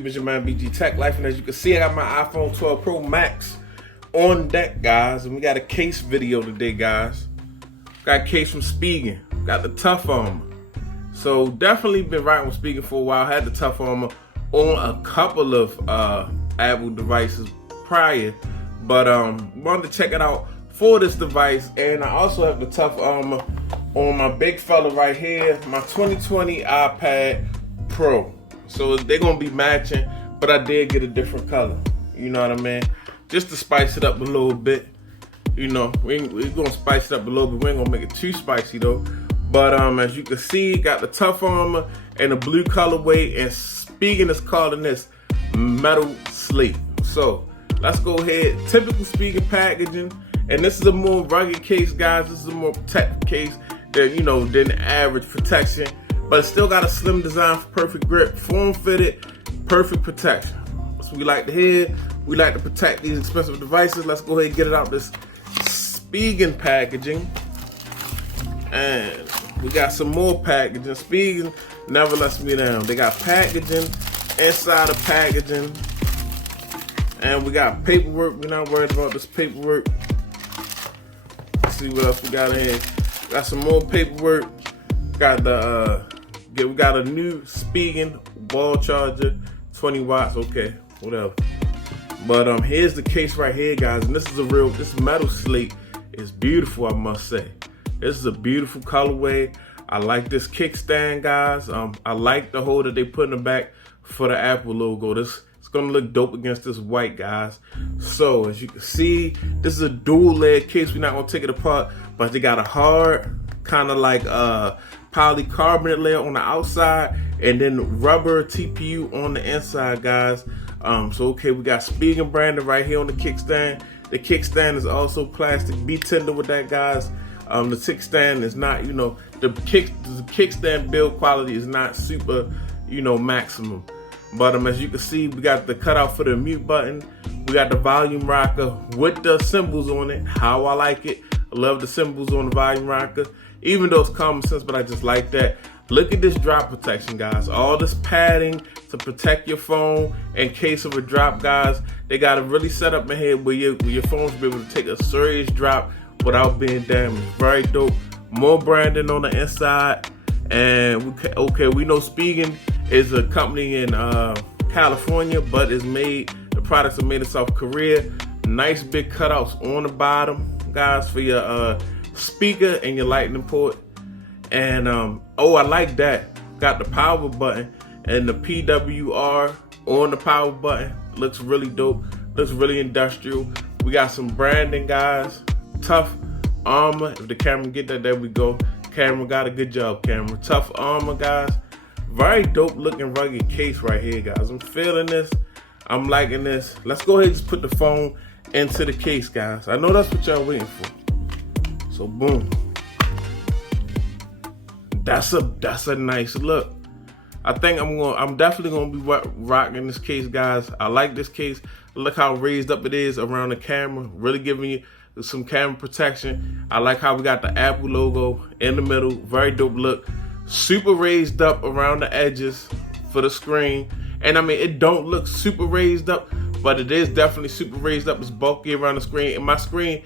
YouTube? It's your man BG Tech Life, and as you can see, I got my iPhone 12 Pro Max on deck, guys, and we got a case video today, guys. Got a case from Spigen, got the Tough Armor. So definitely been riding with Spigen for a while. Had the Tough Armor on a couple of Apple devices prior, but wanted to check it out for this device. And I also have the Tough Armor on my big fella right here, my 2020 iPad Pro. So they're gonna be matching, but I did get a different color. You know what I mean? Just to spice it up a little bit. You know, we're gonna spice it up a little bit. We ain't gonna make it too spicy though. But as you can see, got the Tough Armor and the blue colorway, and Spigen is calling this Metal Slate. So let's go ahead. Typical Spigen packaging, and this is a more rugged case, guys. This is a more protective case than than average protection. But it still got a slim design for perfect grip, form fitted, perfect protection. So we like to hear, we like to protect these expensive devices. Let's go ahead and get it out this Spigen packaging. And we got some more packaging. Spigen never lets me down. They got packaging inside of packaging. And we got paperwork. We're not worried about this paperwork. Let's see what else we got in here. Got some more paperwork. Got the we got a new Spigen wall charger, 20 watts. Okay, whatever. But here's the case right here, guys. And this Metal Slate is beautiful, I must say. This is a beautiful colorway. I like this kickstand, guys. I like the hole that they put in the back for the Apple logo. It's gonna look dope against this white, guys. So as you can see, this is a dual layer case. We're not gonna take it apart, but they got a hard kind of like polycarbonate layer on the outside, and then rubber TPU on the inside, guys. So okay, we got Spigen branded right here on the kickstand. The kickstand is also plastic. Be tender with that, guys. The kickstand is not, the kickstand build quality is not super, maximum. But as you can see, we got the cutout for the mute button. We got the volume rocker with the symbols on it. How I like it. I love the symbols on the volume rocker. Even though it's common sense, but I just like that. Look at this drop protection, guys. All this padding to protect your phone in case of a drop, guys. They got it really set up in here where your phone's be able to take a serious drop without being damaged. Very dope. More branding on the inside. And we know Spigen is a company in California, but the products are made in South Korea. Nice big cutouts on the bottom, guys, for your speaker and your lightning port. And I like that. Got the power button and the PWR on the power button. Looks really dope. Looks really industrial. We got some branding, guys. Tough Armor. If the camera get that, there we go. Camera got a good job, camera. Tough Armor, guys. Very dope looking rugged case right here, guys. I'm feeling this. I'm liking this. Let's go ahead and just put the phone into the case, guys. I know that's what y'all waiting for. So boom. That's a nice look. I think I'm definitely gonna be rocking this case, guys. I like this case. Look how raised up it is around the camera. Really giving you some camera protection. I like how we got the Apple logo in the middle. Very dope look. Super raised up around the edges for the screen. And I mean, it don't look super raised up, but it is definitely super raised up. It's bulky around the screen. And my screen,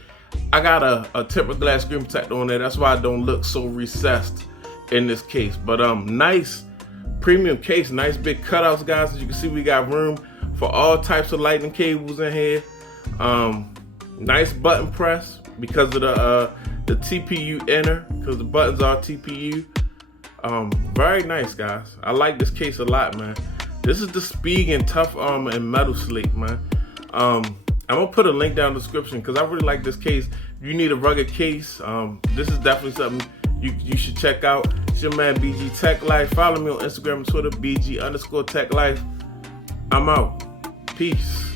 I got a tempered glass screen protector on there. That's why I don't look so recessed in this case. But nice premium case, nice big cutouts, guys. As you can see, we got room for all types of lightning cables in here. Nice button press because of the TPU inner, because the buttons are TPU. Very nice, guys. I like this case a lot, man. This is the Spigen Tough Armor and Metal Slate, man. I'm gonna put a link down in the description because I really like this case. If you need a rugged case, this is definitely something you should check out. It's your man BG Tech Life. Follow me on Instagram and Twitter, BG_Tech Life. I'm out. Peace.